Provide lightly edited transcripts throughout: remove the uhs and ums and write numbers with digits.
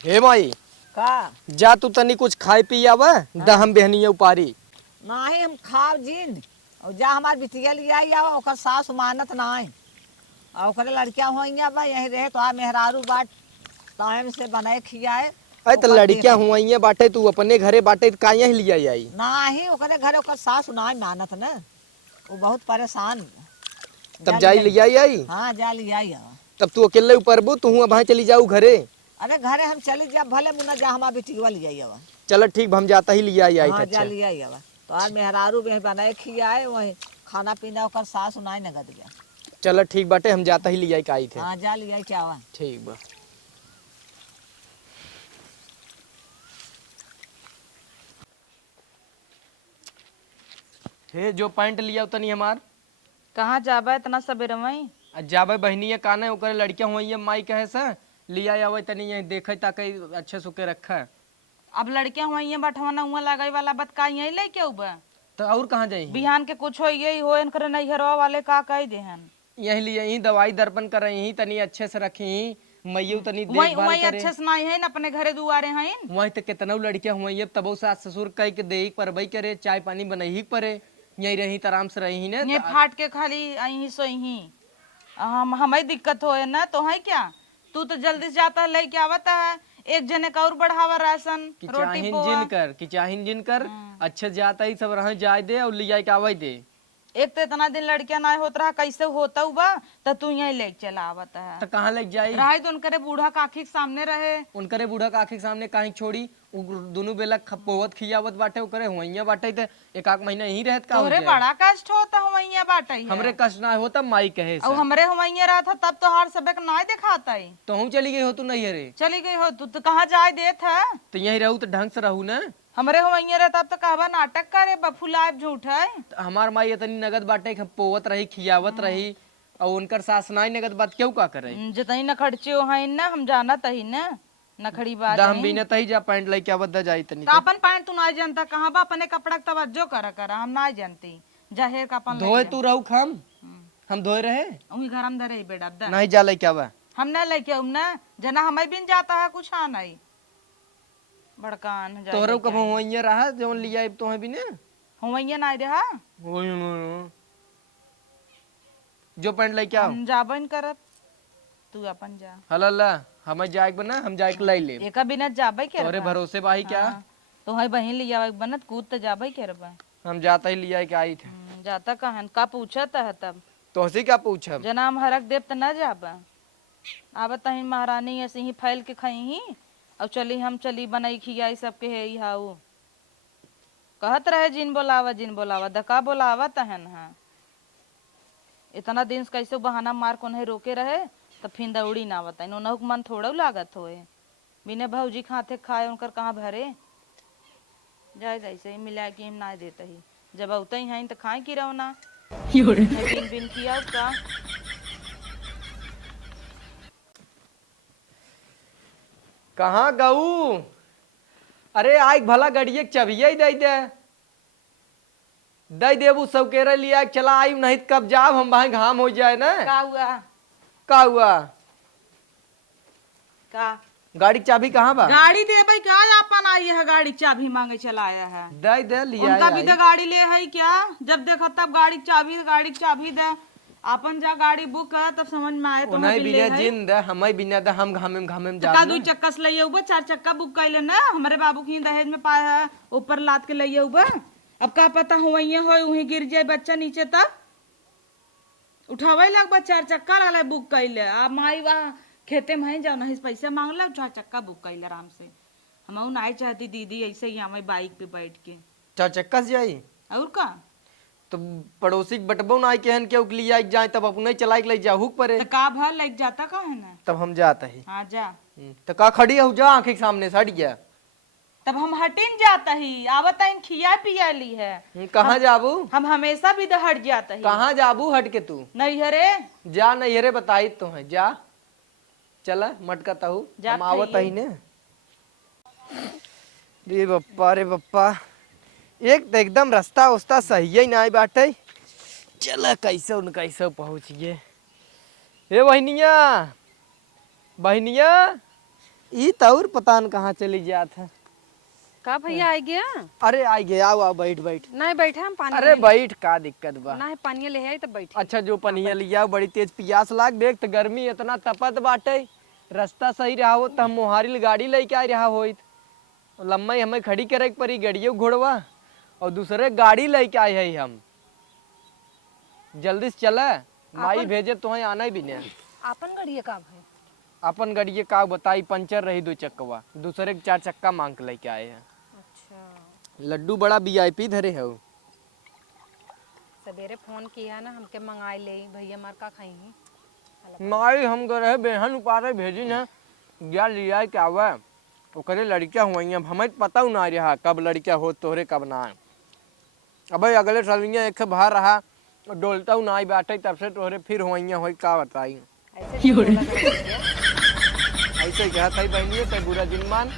हे माई का जा तू तनी कुछ खाए पी आवा द हम बेहनिया उपारी। नाही हम खाव जीन और जा हमार बिटिया लिया आवा ओकर सास मानत नाई और ओकरे लड़कियां होइया बा यही रहे तो आ मेहरारू बाट टाइम से बनाए खियाए अरे तो ओकर लड़कियां देख हुआ बाटे तू अपने घरे बाटे का ही लिया आई। नाही ओकरे घरे ओकर सास नाई मानत न वो बहुत परेशान तब जा जाई लिया लिया आई। हाँ जा लिया आवा तब तू अकेले ऊपर बू तू वहाँ चली जाऊ घरे। अरे घरे हम चले जा भले मुन्ना जा हमार बिटिया लिया आवा चल ठीक हम जाता ही लिया आई। हाँ जा अच्छा लिया आवा तो आज मेहरारू भी बनाए खियाए वही खाना पीना ओकर सास नाई नगद गया। चल ठीक बाटे हम जाता ही लिया का आई थे। हाँ जा लिया क्या हुआ ठीक बा। हे जो पैंट लिया तनी हमार कहाँ जाबा इतना सबेरे में? जाबे बहनिया काने ओकर लड़कियां हुई माई कहे से लिया आवे तनी ये देखे ताके अच्छे सुके रखा। अब लड़कियां हुई हैं बठवाना हुआ लगाई वाला बत का यही लेके उबा तो और कहाँ जाई बिहान के कुछ हो यही हो इनकर नहीं हरवा वाले का कह देहन यही लिए यही दवाई दर्पण कर रही तनी अच्छे से रखी मैयू तनी वही देखभाल वही करे। अच्छे से नहीं है अपने घरे दुआरे हैं वही तो कितना लड़कियां हुई तबो सास ससुर कह के दे परबई करे चाय पानी बनही परे यही रही तो आराम से रही ने ये फाट के खाली अही सो ही हम हमें दिक्कत हो ना तो है क्या तू तो जल्दी से जाता है लेके आवता है एक जने का और बढ़ावा राशन रोटी कि चाहिन जिन कर अच्छे जाता ही सब रह जाए दे और लिया के आवे दे। एक तो इतना दिन लड़कियां ना होत रहा कैसे होता हुआ तो तू यही लेके चला आवता है तो कहाँ लेके जाई रहे तो उनकरे बूढ़ा काकी के सामने रहे उनकरे बूढ़ा काकी के सामने कहीं छोड़ी दोनों बेला खपोवत खियावत बाटे ओकरे हुइया बाटे ते एक आध महीना ही रहत का हो तोरे जाए। बड़ा कष्ट होता हुआ बाटे है। हमरे कष्ट ना होता माई कहे और हमरे हुआ रहा था तब तो हार सबे ना दिखाता है। तो हम चली गई हो तू नहीं रे चली गई हो तू तो कहाँ जाए देत है तो यही रहू तो ढंग से रहू ना हमरे हुआ रहा तब तो कहबा नाटक करे बफुलाब झूठ है। हमार माई इतनी नगद बाटे खपोवत रही खियावत रही और उनकर सास नाई नगद बात क्यों का करे जितनी न खर्चे हो है ना हम जाना तही ना नखड़ी बात हम भी न तही जा पैंट लेके आवत जाई तनी तो अपन पैंट तू ना जानता कहाँ बा अपने कपड़ा के तवज्जो करा हम ना जानती जाहिर का अपन धोए तू रहू हम धोए रहे वही घर में धरे बेटा दा नहीं जा लेके आवा हम ना लेके आऊं ना जना हमें बिन जाता है कुछ आ नहीं बड़कान तोहरो कब होइया रहा जोन लिया अब तोहे भी ने हुआ ना रहा जो पैंट लेके आओ हम जाबन करत तू अपन जा हल्ला हमें जाए बना हम जाए के लाई ले एका बिना जाबे के तोरे भरोसे बाही क्या तो है बहन लिया बनत कूद तो जाबे के रबा हम जाता ही लिया के आई थे जाता कहन का पूछत है तब तोहसे क्या पूछब जना हम हरक देव तो न जाबा आवत ही महारानी ऐसे ही फैल के खाई ही और चली हम चली बनाई खियाई सबके है हाउ कहत रहे जिन बोलावा दका बोलावा तहन है इतना दिन से कैसे बहाना मार को नहीं रोके रहे तो फिर दौड़ी ना बताई उन्होंने मन थोड़ा लागत होए बिने भौजी खाते खाए उनकर कहाँ भरे जाए ऐसे ही मिला के हम ना देते ही जब औते ही हैं तो खाए की रहो ना बिन बिन किया का कहाँ गऊ अरे आग भला गड़िए चबिया दे देबू सब कह लिया चला आई नहीं तो कब जाब हम भाई घाम हो जाए ना का हुआ का हुआ का गाड़ी की चाबी कहाँ बा गाड़ी दे भाई क्या अपन आई है गाड़ी चाबी मांगे चलाया है दे लिया उनका भी तो गाड़ी ले है क्या जब देखो तब गाड़ी की चाबी दे अपन जा गाड़ी बुक कर तब समझ में आए तो उन्हें बिना जिन दे हमें बिना दे हम घामे जा का दू चक्का से लिए ऊपर 4 चक्का बुक कर ना हमारे बाबू की दहेज में पाया है ऊपर लाद के लिए ऊपर अब का पता हुआ हो वहीं गिर जाए बच्चा नीचे तक उठावे लग 4 चक्का लगा बुक कर ले अब माई वहाँ खेते में जाओ नहीं पैसे मांग लो 4 चक्का बुक कर ले आराम से हम नहीं चाहती दीदी ऐसे ही हमें बाइक पे बैठ के 4 चक्का से जाई और का तो पड़ोसी बटबो ना कहन के लिया जाए तब अपने चला के ले जा हुक परे तो का भर लग जाता का है ना तब हम जाता ही हाँ जा तो का खड़ी हो जा आंखें के सामने सट गया तब हम हटिन जाता ही आवत इन खिया पिया ली है कहाँ जाबू हम हमेशा भी तो हट जाता ही कहाँ जाबू हट के तू नहीं हरे जा नहीं हरे बताई तो है जा चला मटका हूँ हम आवत ही ने रे बप्पा एक तो एकदम रास्ता उस्ता सही ही ना बाटे चला कैसे पहुँच गए हे बहनिया ई तौर पता न कहाँ चली जात है। का भैया आ गया? अरे आ गया, आओ आओ बैठ बैठ। नहीं बैठे हम पानी अरे बैठ, का दिक्कत बा? नहीं पानी ले आई तो बैठे। अच्छा जो पनिया लिया बड़ी तेज पियास लाग, देख तो गर्मी इतना तपत बाटे। रास्ता सही रहा हो तो हम मोहारी गाड़ी लेके आ रहा होइत, लम्बा ही हमें खड़ी करे के पड़ी गड़ियों घोड़वा, और दूसरे गाड़ी लेके आए है हम। जल्दी से चला, माई भेजे तो आना ही भी नहीं। आपन गड़िया का है? अपन गड़िए का बताई, पंचर रही 2 चक्कवा, दूसरे के 4 चक्का मांग के लेके आए हैं। अच्छा लड्डू बड़ा वीआईपी धरे है। सवेरे फोन किया ना हमके मंगाई ले भैया मार का खाई ही। माई हम गए बेहन उपारे भेजी ना, क्या लिया क्या हुआ ओकरे लड़कियां हुई। अब हमें पता ना रहा कब लड़कियां हो तोहरे कब ना। अब अगले सालिया एक बाहर रहा डोलता ना आई बैठे, तब से तोहरे फिर हुई हो, का बताई। ऐसे कहत है बहनिए ते बुरा दिन मान।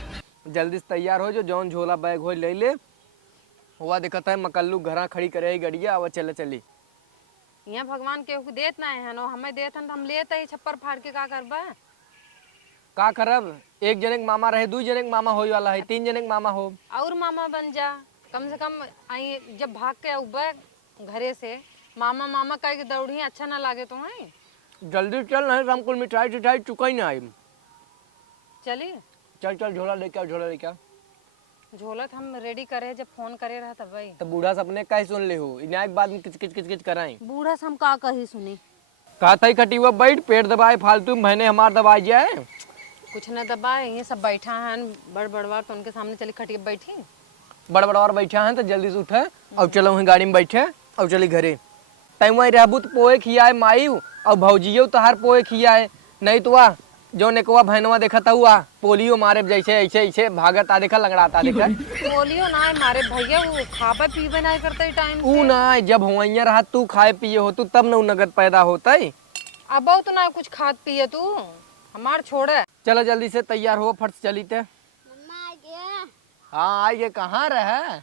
जल्दी से तैयार हो जो, जौन झोला बैग हो ले ले। हुआ दिखत है मकल्लू घरा खड़ी करे गड़िया, अब चले चली। यहाँ भगवान के देत ना है नो, हमें देत हन तो हम लेते ही छप्पर फाड़ के का करबा। का करब, एक जने के मामा रहे, 2 जने के मामा होई वाला है, 3 जने के मामा हो। और मामा बन जा, कम से कम आई जब भाग के उबे घरे से मामा मामा कह के दौड़ी अच्छा ना लागे तो है। जल्दी चल, नहीं तो हमको मिठाई चिठाई चुका ही ना आई। चली चल चल झोला लेके आओ, झोला लेके आओ। झोलत हम रेडी करे जब फोन करे रहा तब भाई। तो बूढ़ा सपने का ही सुन ले हो, इन्हें एक बाद में किच किच किच किच कराई। बूढ़ा से हम का कही सुनी। कहा था खटी हुआ बैठ, पेट दबाए फालतू मैंने हमार दबाई जाए। कुछ न दबाए, ये सब बैठा है बड़ बड़वार तो उनके सामने चली खटिया बैठी। बड़ बड़वार बैठा है तो जल्दी से उठे और चलो वहीं गाड़ी में बैठे और चली घरे। टाइम वहीं रहबू तो पोए खियाए माई और भौजियो तहार पोए खियाए, नहीं तो वाह जो नेकवा बहनवा देखा था हुआ पोलियो मारे जैसे ऐसे ऐसे भागता देखा, लंगड़ाता देखा। पोलियो ना मारे भैया, वो खाबे पीबे नहीं करते टाइम ऊ ना जब हुआ रहा तू खाए पिए हो तू तब न नगद पैदा होता है। अब तो ना कुछ खात पिए तू हमार छोड़े। चलो जल्दी से तैयार हो, फट से चली थे। मम्मा आ गया। हाँ आइए, कहाँ रहे?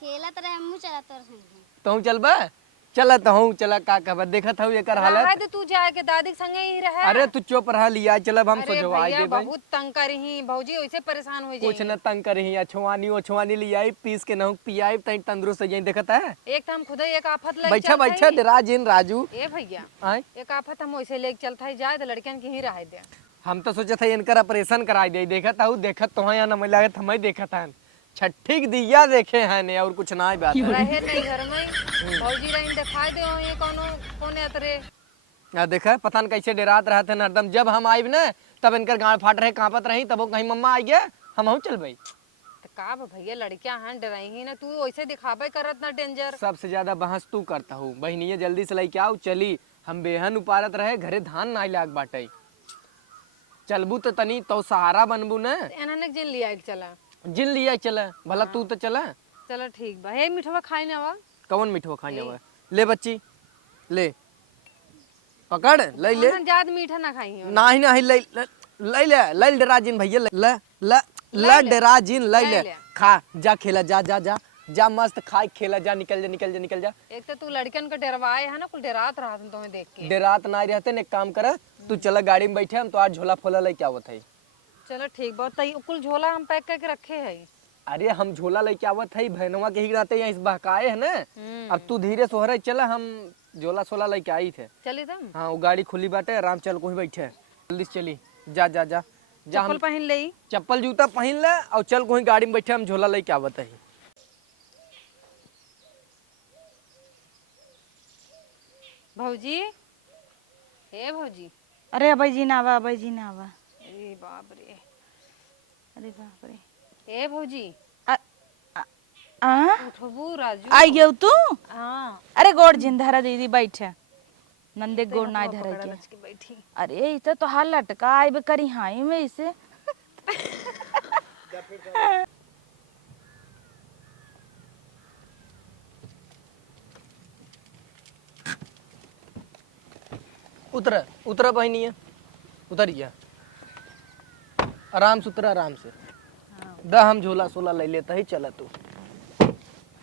खेलत रहे, मुँह चला तोर संगे। तू चलबा? चला तो हूँ, चला का कहबा देखत हूँ एकर हालत। रहा तू जाए के दादी के संगे ही रहे। अरे तू चुप रहा, लिया चलब हम अरे सोचवाई भैया देबे। बहुत तंग करही भौजी, वैसे परेशान हो कुछ जाई। न तंग करही, अछवानी ओछवानी लियाई पीस के नहु पियाई तई तंदुरुस्त जाई, देखत है। एक तो हम खुद एक आफत लग बैठा बैठा राजिन राजू ए भैया आए। एक आफत हम वैसे लेके चलता है जाए तो लड़कियन की ही रह दे। हम तो सोचत है इनकर ऑपरेशन कराई दे, देखत हूँ देखत तो यहाँ न मिल लागत हमें देखत है छठी के दिया देखे हैं ने और कुछ ना ही बात है। रहे नहीं घर में भौजी रही दिखाई दे ये कोनो कोने अतरे। यार देखा पता न कैसे डरात रहा थे नरदम, जब हम आइब न तब इनकर गाँव फाट रहे कांपत रही, तब वो कहीं मम्मा आई गया हम चल भाई। तो का भैया लड़कियां हैं डराई ही ना, तू वैसे दिखावे करत ना डेंजर। सबसे ज्यादा बहस तू करता हूँ बहनिया, जल्दी से लेके आओ चली। हम बेहन उपारत रहे घरे धान ना लाग बाटे, चलबू तो तनी तो सहारा बनबू न। एनाने जिन लिया के चला जिन लिया चला भला तू तो चला। चलो ठीक बा। हे मिठवा खाई ना वा कौन मिठवा खाने हुआ? ले बच्ची ले पकड़ ले ले। ज्यादा मीठा ना खाई हो। नहीं नहीं ले ले ले ले ले डराजिन भैया ले ले ले ले डराजिन ले ले खा जा, खेला जा जा जा जा, मस्त खा खेला जा, निकल जा निकल जा निकल जा। एक तो तू लड़कन को डरवाए है ना, कुल डरात रहा तुम तुम्हें देख के। डरात ना रहते ने, काम कर तू चला गाड़ी में बैठे, हम तो आज झोला फोला लेके आवत है। चलो ठीक बहुत तई कुल झोला हम पैक करके रखे है। अरे हम झोला लेके आवत है, बहनवा के ही रहते यहाँ इस बहकाए है ना। अब तू धीरे सोहरे चला, हम झोला सोला लेके आई थे। चली तुम? हाँ वो गाड़ी खुली बाटे, आराम चल कोई बैठे, जल्दी से चली जा जा जा जा। चप्पल पहन ले, चप्पल जूता पहन ले और चल कोई गाड़ी में बैठे, हम झोला लेके आवत है। भौजी हे भौजी। अरे अभय जी ना आवा, अभय जी ना आवा। अरे बाप रे, अरे बाप रे। ए भौजी आ उठबू राजू। आई गयो तू? हाँ अरे गोड़ जिंधारा दीदी बैठे, नंदे गोड़ ना धरे के। के बैठी। अरे इते तो हाल लटका आइब करी हाई में इसे। उतर उतर बहनी है, उतरिया आराम से उतर, आराम से दा, हम झोला सोला ले लेता ही। चला तू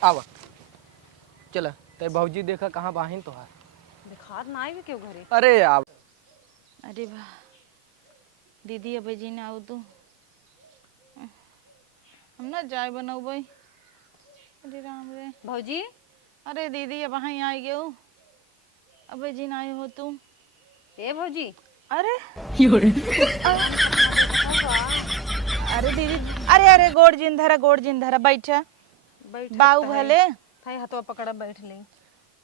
आवा चला। ते भौजी देखा कहाँ बाहिन तो दिखात ना आई क्यों घरे? अरे आव। अरे वाह दीदी अबे जी ना आओ तू हम ना चाय बनाऊ भाई। अरे राम रे। भौजी अरे दीदी अब वहाँ आई गए हो। अबे जी ना आए हो तू। ए भौजी अरे अरे दीदी अरे अरे गोड़ जिन धरा बैठा बैठ बाऊ भले। थाई हथवा पकड़ा बैठ ले।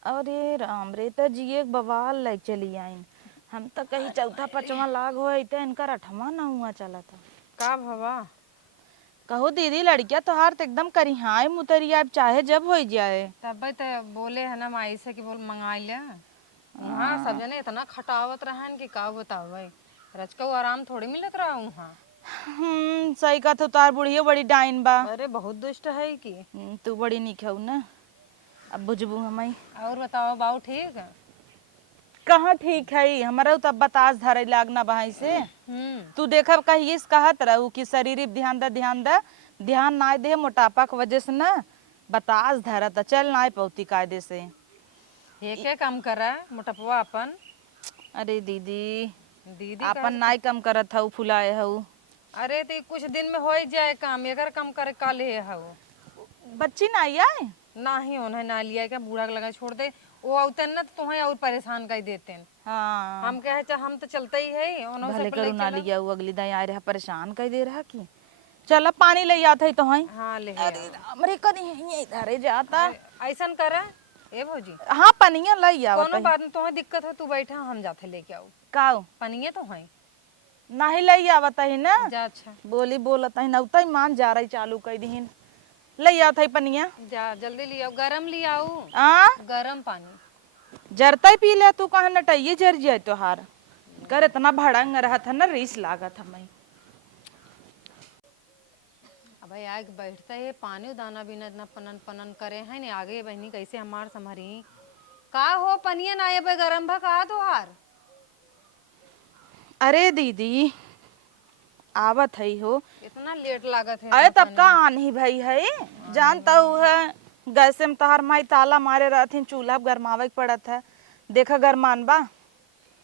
अरे राम रे तो जिए एक बवाल लाइक चली आइन। हम तो कहीं चौथा पांचवा लाग हो तो इनका अठवा ना हुआ चला था। का भवा कहो दीदी लड़किया तोहार तो एकदम करिहाए मुतरी अब चाहे जब हो जाए। तब तो बोले है ना माई से कि बोल मंगा लिया। हाँ सब जने इतना खटावत रहन कि का बतावे। रचका आराम थोड़ी मिलत रहा वहाँ। सही का तो तार बुढ़ियो बड़ी डाइन बा। अरे बहुत दुष्ट है कि। तू बड़ी निकहू ना अब बुझबू हमाई। और बताओ बाऊ ठीक है? कहाँ ठीक है हमारा तो अब बतास धरे लागना बहाई से। तू देखब कहिए कहत रहू कि शरीर ध्यान दे ध्यान ना दे मोटापा की वजह से ना बतास धरत चल ना पौती कायदे से। ये क्या काम कर रहा है मोटपवा अपन? अरे दीदी दीदी अपन नाई कम करत हऊ फुलाए हऊ। अरे तो कुछ दिन में हो ही जाए काम एकर काम करे काले है वो। बच्ची ना आए ना ही उन्हें ना लिया क्या बूढ़ा लगा छोड़ दे वो औतन ना तो तुम्हें और परेशान कर देते हैं। हाँ हम कहे चाहे हम तो चलते ही है उन्हों से भले पहले करू ना चला। लिया अगली दाई आ रहा परेशान कर दे रहा की। चल पानी ले आत है तो है। हाँ ले अरे हमरे कदी इधर जाता ऐसा करे ए भौजी हाँ पनिया ले आवत कोनो बात नहीं तुम्हें दिक्कत है तू बैठा हम जाते लेके आओ काऊ पनिए तो है नाही ले आवत है ना जा। अच्छा बोली बोलत है नौता मान जा रही चालू कर दीन ले आवत है पनिया। जा जल्दी ले आओ गरम ले आओ आ गरम पानी। जरता ही पी ले तू कहा नटाइए जर जाए तोहार कर इतना भड़ंग रहा था ना रीस लागत हमें। अब आग बैठता है पानी दाना बिना इतना पनन पनन करे है ने आगे बहनी कैसे हमार संभरी का हो पनिया ना आए पे गरम भा का तोहार। अरे दीदी आवत है हो इतना लेट लागत है। अरे तब का आनी भाई है जानता हूँ है गैस में तहार माई ताला मारे रहथिन चूल्हा गरमावे पड़त है देखा गरमान बा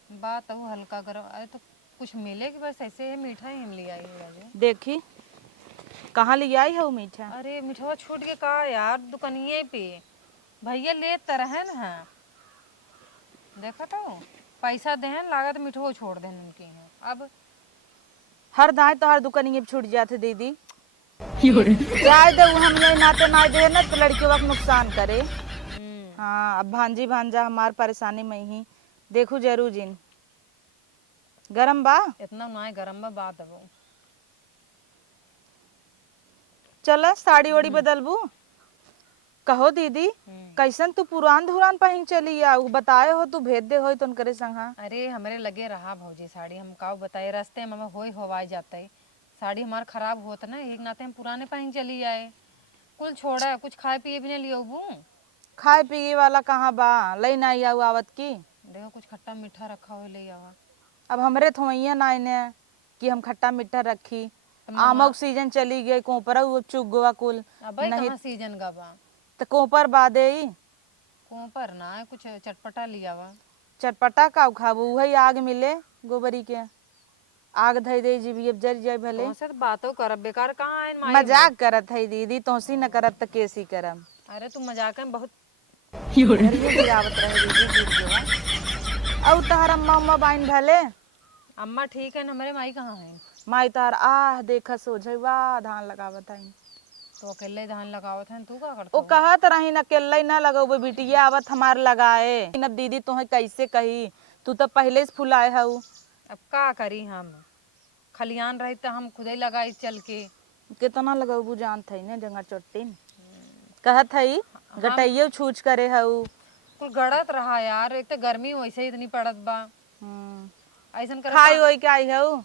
बात वो हल्का गरम। अरे तो कुछ मिले कि बस ऐसे है मीठा ही हम ले आई है। देखी कहाँ ले आई हो मीठा। अरे मिठवा छूट के का यार दुकानिए पे भैया ले तरहन है देखा तो पैसा देहन लागत मिठवा छोड़ देन उनकी है। अब हर दाए तो हर दुकानिए छूट जाते दीदी जाए दे हम ये नाते ना दे ना तो लड़की वक्त नुकसान करे। हाँ अब भांजी भांजा हमार परेशानी में ही देखू जरूर जिन गरम बा इतना ना गरम बा बात है वो। चल साड़ी ओड़ी बदलबू। कहो दीदी कैसन तू पुरान धुरान पहन चली आ बताए हो तू भेज दे हो तो करे संगा। अरे हमारे लगे रहा भौजी साड़ी हम का बताए रास्ते में होई होवाई जाता है साड़ी हमार खराब होता ना एक नाते हम पुराने पहन चली आए कुल छोड़ा कुछ खाए पिए भी नहीं लियो। खाए पिए वाला कहाँ बा ले ना आऊ आवत की। देखो कुछ खट्टा मीठा रखा हो ले आवा। अब हमरे थोइया ना इने कि हम खट्टा मीठा रखी आमक सीजन चली गई कोपरा चुग गोवा कुल अब कहाँ सीजन का बा तो कोपर बादे पर ना है कुछ चटपटा लिया वा। चटपटा का खाबू वही आग मिले गोबरी के आग धई दे जीवी अब जर जाए भले तुमसे तो बातों करब बेकार कहाँ है माई। मजाक करत है दीदी तोसी न करब त केसी करम। अरे तुम मजाक में बहुत गिरावत रहे दीदी गिर गवा औ तहर अम्मा उम्मा बाइन भले। अम्मा ठीक है ना हमारे माई कहाँ है? माई तार आह देखा सोझे वाह धान लगावत है तो अकेले धान लगावत है तू का करता ओ कहत रही न अकेला ही ना लगाओ बिटिया आवत हमार लगाए न दीदी तुम्हें कैसे कही तू तो पहले से फुलाए हऊ। अब का करी हम खलियान रही तो हम खुद ही लगाई चल के कितना लगाऊ जानत है ना जंगा चोटिन कहत है गटैयो छूछ करे हऊ कुल गड़त रहा यार एक तो गर्मी वैसे ही इतनी पड़त बा ऐसा कर खाई होई के आई हऊ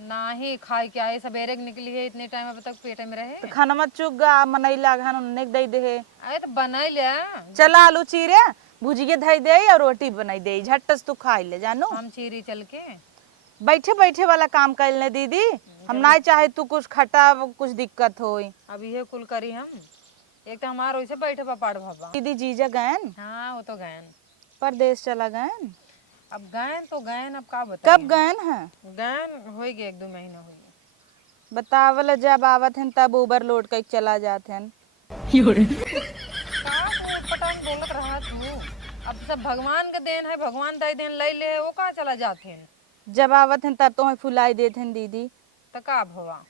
ना ही खाई के आए सवेरे के निकली है इतने टाइम अब तक पेट में रहे तो खाना मत चुग गा मनैला घन उन्ने दे दे अरे तो बनाई ले चला आलू चीरे भुजिए धई दे और रोटी बनाई दे झटस तू खाई ले जानो हम चीरी चल के बैठे बैठे वाला काम कर ले दीदी हम ना चाहे तू कुछ खटा कुछ दिक्कत होई। अब ये कुल करी हम एक तो हमारा वैसे बैठे पापड़ भापा दीदी जीजा गयन हाँ वो तो गए परदेश चला गयन अब गए तो गए, अब का बता। कब गए हैं? गए हो गए 1-2 महीना हो गए। बतावल जब आवत हैं तब ऊबर लोड कर चला जाते हैं। का पटान बोलत रहा तू। अब सब भगवान का देन है, भगवान दे देन ले ले, वो कहाँ चला जाते हैं। जब आवत हैं तब तो हमें फुलाई देते हैं दीदी। तो का भवा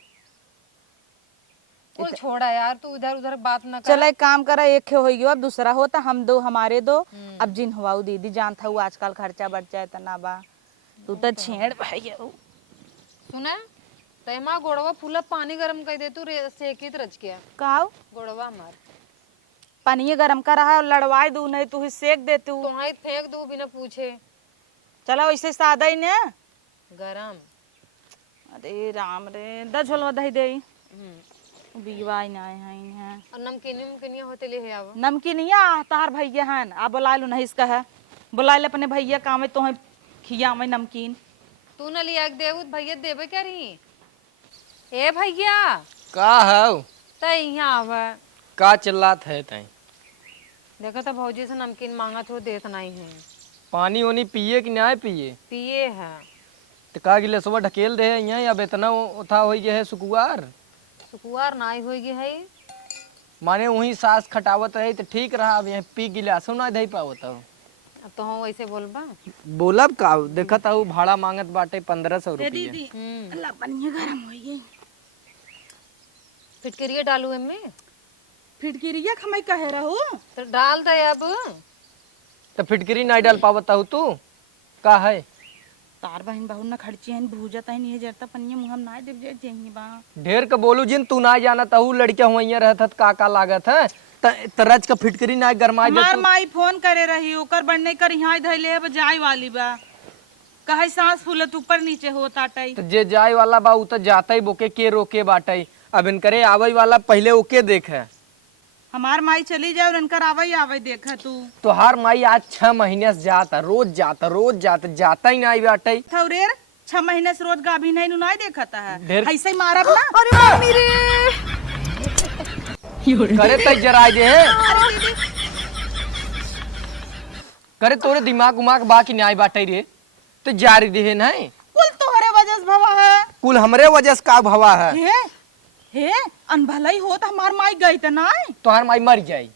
कुल छोड़ा यार, तू इधर उधर बात ना कर। चल एक काम करा, एक हो गयो अब दूसरा होता, हम दो हमारे दो। अब जिन हुआ दीदी जानता हूँ आजकल खर्चा बढ़ इतना बा। तू तो छेड़ भाई सुना तैमा गोड़वा फूला पानी गरम कर दे तू सेकित रच के काव गोड़वा मार पानी गरम कर रहा है और लड़वाई दू नहीं तू ही सेक दे तू। तो हाथ फेंक दू बिना पूछे। चलो वैसे सादा ही ने गरम। अरे राम रे द झोलवा दही दे बीवाई ना है और नमकीनी होते ले है अब नमकीनिया तार भैया हन आ बुला लो नहीं इसका है बुला ले अपने भैया काम है तो है खिया में नमकीन। तू न लिया दे भैया देबे क्या रही। ए भैया का है तय यहाँ आव का चिल्लात है तय। देखो तो भौजी से नमकीन मांगा तो देत नहीं है। पानी वानी पिए कि नहीं पिए? पिए है तो का गिले सुबह ढकेल दे है यहाँ, अब इतना उठा हो गया है सुकुआर। सुकुआर नाई हो गई है माने वही सांस खटावत है तो ठीक रहा। अब यहाँ पी गिला सुना दे पावत हो। अब तो हम वैसे बोलबा बोलब का देखत हूँ भाड़ा मांगत बाटे 1500 रुपये। अल्लाह पनिया गरम हो गई फिटकरिया डालू इनमें फिटकिरिया खमई कहे रहो तो डाल दे अब। तो फिटकरी नहीं डाल पावत हूँ तू का है। तार बहन बहु न खर्ची है भूजता है नहीं जरता पनिया मुंह हम ना देव जेही बा ढेर का बोलू जिन तू ना जानत हूँ लड़किया हुआ रहत का लागत है तरज का फिटकरी ना गरमाई दे। हमार माई फोन करे रही ओकर बनने कर यहाँ धैले जाए वाली बा कहे सांस फूलत ऊपर नीचे होता टाई तो जे जाए वाला बा उ तो जाता ही बोके के रोके बाटे। अब इनकरे आवे वाला पहले ओके देख है। हमार माई चली जाए और इनकर आवे देखा तू तो हर माई आज 6 महीने से जाता रोज जाता ही नहीं बाटे। थौरेर 6 महीने से रोज गाभी नहीं नुनाई देखता है ढेर- ऐसे ही मारब ना। अरे मम्मी रे करे तय जराय दे है। करे तोरे दिमाग उमाग बाकी नहीं बाटे रे तो जारी दे नहीं। कुल तोहरे वजह से भवा है कुल हमरे वजह से का भवा है। हे अनभला ही होत हमार माई गई त ना तोहर माई मर जाई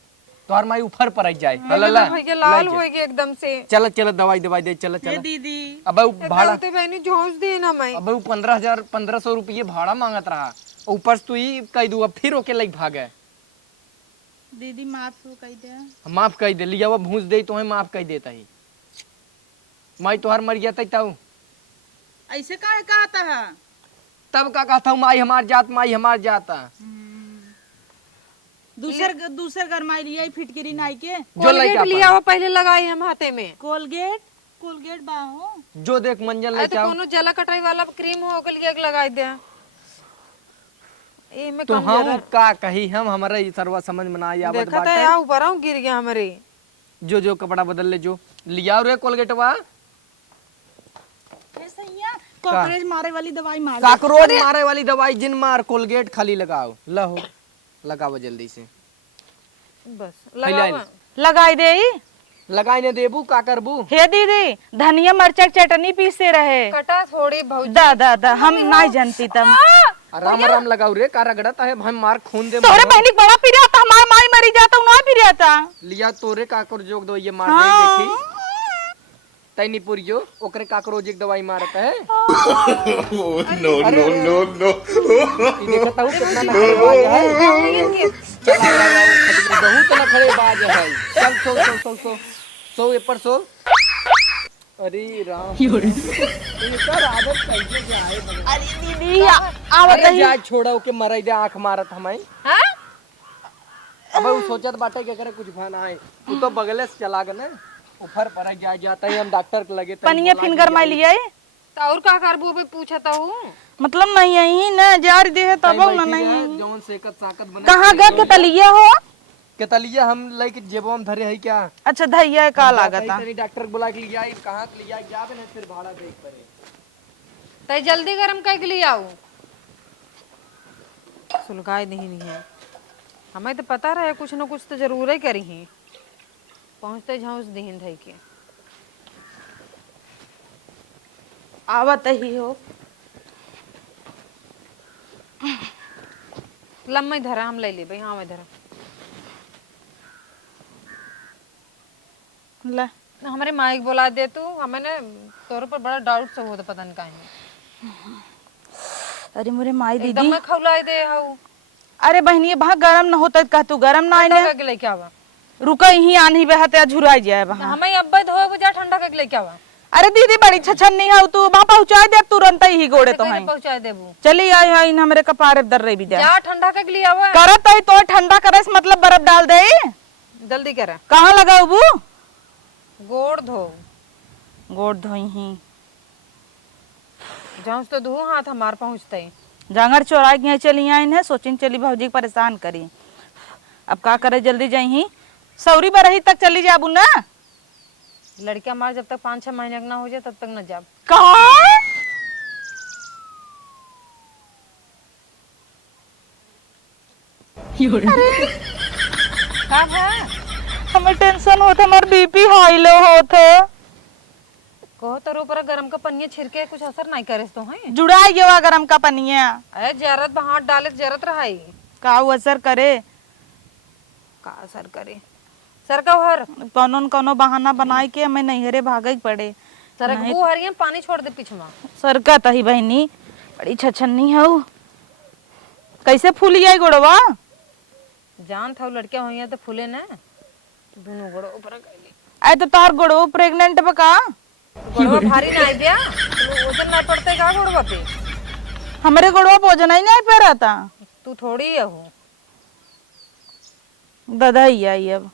तोहर माई ऊपर पड़ जाए। भैया लाल हो गई एकदम से। चल दवाई दे चल दीदी अब भाड़ा बहनी झोंस दे ना मैं। अब 1500 रुपये भाड़ा मांगत रहा ऊपर से तू ही कह दू अब फिर ओके लग भागे। दीदी माफ हो कह दे माफ कर दे लिया वो भूस दे तो माफ कर देता ही। माई तोहर मर गया तब ऐसे काहे कहता है तब का कहता हूँ माई हमार जात। दूसर घर माई लिया फिटकिरी नाई के जो लइका लिया वो पहले लगाई हम हाथे में कोलगेट बाहो जो देख मंजन अरे ले तो कोनो जला कटाई वाला क्रीम हो गल लगा दे। ए में तो कम हम जरा का कही हम हमारा ये सर्वा समझ में ना आवत देखा था बाटे। या ऊपर आऊं गिर गया हमारे। जो कपड़ा बदल ले जो लिया रे कोलगेटवा कॉकरोच मारे वाली दवाई मार काकरोच मारे वाली दवाई जिन मार कोलगेट खाली लगाओ लहो लगाओ जल्दी से बस फैलाई लगाई दे लगाई ने देबू का करबू। हे दीदी धनिया मरचा चटनी पीसे रहे कटा थोड़ी भौजी दा हम नहीं जानती तब आराम लगाओ रे का रगड़त है हम मार खून दे तोरे बहनी बड़ा पिरिया था हमार माई मरी जाता हूं ना पिरिया था लिया तोरे काकर जोग दो ये मार दे देखी तैनी पुरियो ओकरे काकरोच एक दवाई मारत है। नो नो नो नो देखता हूं कितना नखरेबाज है। बहुत नखरेबाज है। चल सो ऊपर सो। अरे राम इनकर आदत कैसे जाए। अरे दीदी आवत अरे ही जा छोड़ा के मरई दे आंख मारत हमें। हां अब वो सोचत बाटे के करे कुछ भाना है तू तो बगले से चला गए ना ऊपर पर जाता है हम डॉक्टर के लगे पनिया फिंगर माई लिया तो और का करबू बे पूछता हूं मतलब नहीं यही ना जार दे है तब ना नहीं जौन सेकत साकत बने कहां गए के तलिया हो के तलिया हम लेके जेबो में धरे है क्या। अच्छा धैया का लागता तेरी डॉक्टर बुला के लिया कहां के लिया जाबे ना फिर भाड़ा देख पड़े तय जल्दी गरम कर के लिए आऊ सुलगाई नहीं है। हमें तो पता रहे कुछ ना कुछ तो जरूर ही करी है। पहुंचते झाउस दीन धई के आवत ही हो। लम्बा धरा हम ले ले भाई। हाँ मैं धरा ले हमारे माइक बुला दे तू। हमें ना तोर पर बड़ा डाउट सा होता पता नहीं काहे। अरे मोरे माई एकदम दीदी, मैं खौलाई दे हाउ अरे बहनी वहाँ गरम न होता कह तू गरम ना ठंडा आने करके लेके आवा। रुका यहीं आनी बहते झुराई जाए वहाँ। हमें अब्बा धोए जा ठंडा करके लेके आवा। अरे दीदी बड़ी छछन नहीं है तू वहाँ पहुँचा दे तुरंत ही गोड़े तो हैं। पहुंचा देबू चली आई है इन हमरे कपारे दर रही भी दे जा ठंडा करके ले आवा। करत है तो ठंडा करे से मतलब बर्फ डाल दे। जल्दी करा। कहाँ लगाऊ बू? गोड़ धो गोड़ धोई ही जाऊं तो धो हाथ हमार पहुंचते। जांगर चौराई के यहाँ चली आई है सोचिन चली भौजी को परेशान करी। अब का करे जल्दी जाई सौरी बरही तक चली जाबू ना। लड़कियां मार जब तक 5-6 महीने का ना हो जाए तब तक न जाब। कहाँ का है हमें टेंशन होता हमार बीपी हाई लो होता कहो तो ऊपर गरम का पन्नी छिड़के कुछ असर नहीं करे तो है। जुड़ा गया गरम का पनिया अरे जरत हाथ डाले जरत रहाई का वो असर करे का असर करे। सर का हर कौनो न कौनो बहाना बनाई के हमें नैहरे भागे पड़े। सर वो हरिया पानी छोड़ दे पीछमा। सरका तही बहनी बड़ी छछन्नी है कैसे फूली आई गोड़वा। जान था लड़कियां हुई तो फूले ना दोनों गोड़ो ऊपर गईली। आई तो तार गोड़ो प्रेग्नेंट बका गोड़वा भारी ना आई दिया वजन ना पड़ते का गोड़वा पे। हमारे गोड़वा भोजन ही नहीं पे रहा था। तू थोड़ी है हो दादा ही आई अब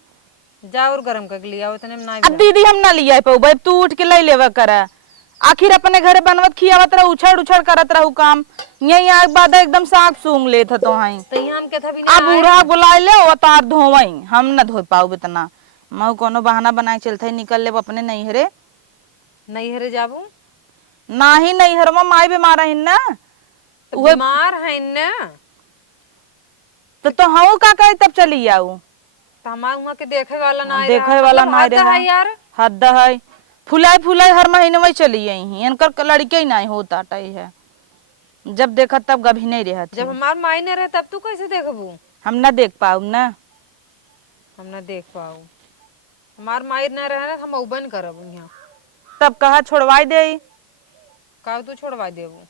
जा और गरम कर लिया उतने में नहीं अब दीदी हम ना लिया पे तू उठ के लाई लेवा करा। आखिर अपने घरे बनवत खियावत रह उछड़ उछड़ करत रहू काम यही आग बाद एकदम साग सूंघ ले था तो हाई तो यहाँ हम कहता भी अब बूढ़ा बुलाए ले वो तार धोवई हम न धो पाऊ इतना मैं कोनो बहाना बनाए चलते निकल ले अपने नैहरे। नैहरे जाबू ना ही नैहर में माई बीमार है ना बीमार है ना तो हम का कहे तब चली आऊ। तो हमार वहाँ के देखे वाला ना देखे वाला ना रहा यार। हद है फुलाई फुलाई हर महीने में चली आई इनकर लड़के ही नहीं होता टाई है जब देखा तब कभी नहीं रहा। जब हमार माई न रहे तब तू कैसे देखबू। हम ना देख पाऊ ना हम ना देख पाऊ हमार माई न रहे ना हम उबन करब यहाँ। तब कहा छोड़वाई दे का तू छोड़वा देबू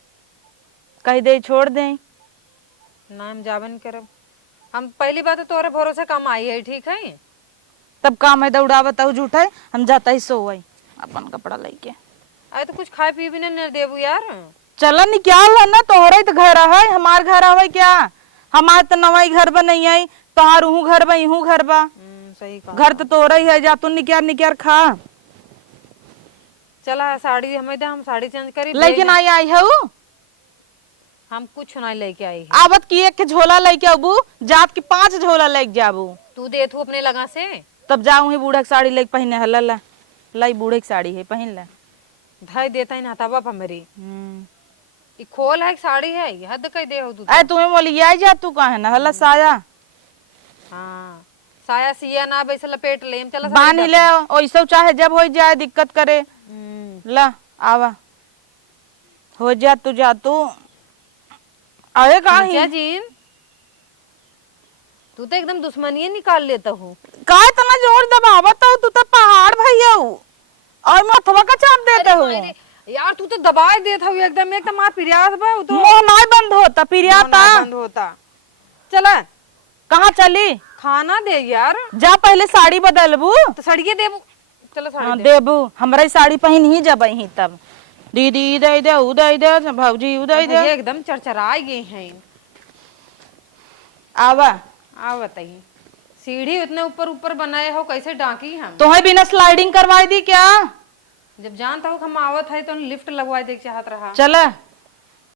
कही दे छोड़ दे ना हम जाबन करब। हम पहली बात तो तोरे भरोसे काम आई है ठीक है। तब काम है दौड़ावत झूठा है हम जाता ही सोई अपन कपड़ा लेके। अरे तो कुछ खाए पिए भी नहीं देबू यार। चला निकाल है ना तोहरे तो घर है हमार घर है क्या हमार तो नवाई घर बा नहीं आई तोहार हूँ घर बा इहू घर बा सही कहा। घर तो तोरा ही है जा तू निकाल निकाल खा। चला साड़ी हमें दे हम साड़ी चेंज करी लेकिन आई आई है हम कुछ नहीं लेके आई है। आवत की एक के झोला लेके आबू जात की 5 झोला लेके जाबू तू दे तू अपने लगा से तब जाऊँ ही बूढ़ा की साड़ी लेके पहने हल्ला ला लाई बूढ़े की साड़ी है पहन ला। धाई देता ही ना तबा पर मेरी ये खोल है साड़ी है हद कह दे हो तू अरे तुम्हें बोली आई जा तू कहा है ना हल्ला साया हाँ साया सिया ना वैसे लपेट ले हम चला बांध ले ऐसा चाहे जब हो जाए दिक्कत करे ला आवा हो जा तू अरे कहा जीन तू तो एकदम दुश्मनी निकाल लेता हूँ। का इतना जोर दबावत हो तू तो पहाड़ भैया और मथवा का चाप देते हो यार तू तो दबाए देता हूँ एकदम एकदम आ पिरियास बा तो मुंह नहीं बंद होता पिरियाता बंद होता। चला कहाँ चली खाना दे यार जा पहले साड़ी बदलबू तो सड़िए देबू। चलो साड़ी दे। देबू हमरा साड़ी पहन ही जब ही तब दीदी दे दे उदय दे भौजी उदय दे ये एकदम चरचराए गए हैं। आवा आ बताइए सीढ़ी उतने ऊपर ऊपर बनाए हो कैसे डांकी हम। तुम्हें बिना स्लाइडिंग करवाई दी क्या जब जानता हूँ हम आवत है तो लिफ्ट लगवा दे चाहत रहा। चला